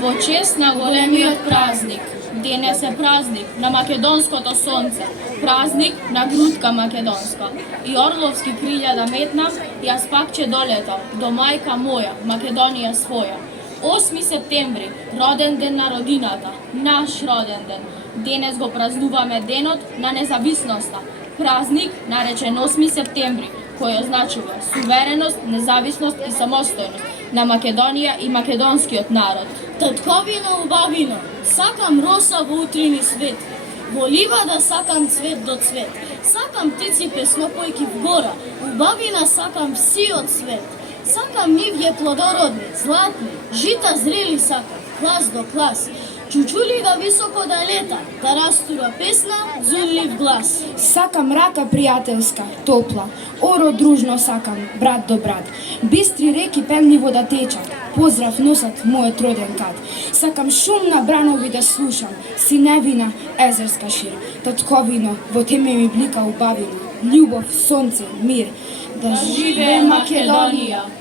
Во чест на големиот празник. Денес е празник на македонското сонце, празник на грудка македонска. И орловски крилја да метнам, јас пак ќе долетам до мајка моја, Македонија своја. 8 септември, роден ден на родината, наш роден ден. Денес го празнуваме денот на независноста. Празник наречен 8 септември, кој означува сувереност, независност и самостојност на Македонија и македонскиот народ. Татковино, убавино, сакам роса во утрини свет, во ливада сакам цвет до цвет, сакам птици песнопојки в гора, убавина сакам сиот свет, сакам нивје плодородни, златни, жита зрели сакам, клас до клас, чучули да високо да лета, да растура песна, зунлив глас. Сакам рака пријателска, топла, оро дружно сакам, брат до брат. Бистри реки пенливо да течат, поздрав носат мојот роден кат. Сакам шум на бранови да слушам, синевина, езерска шир. Татковино, во теме ми блика убавино, љубов, сонце, мир. Да живее Македонија!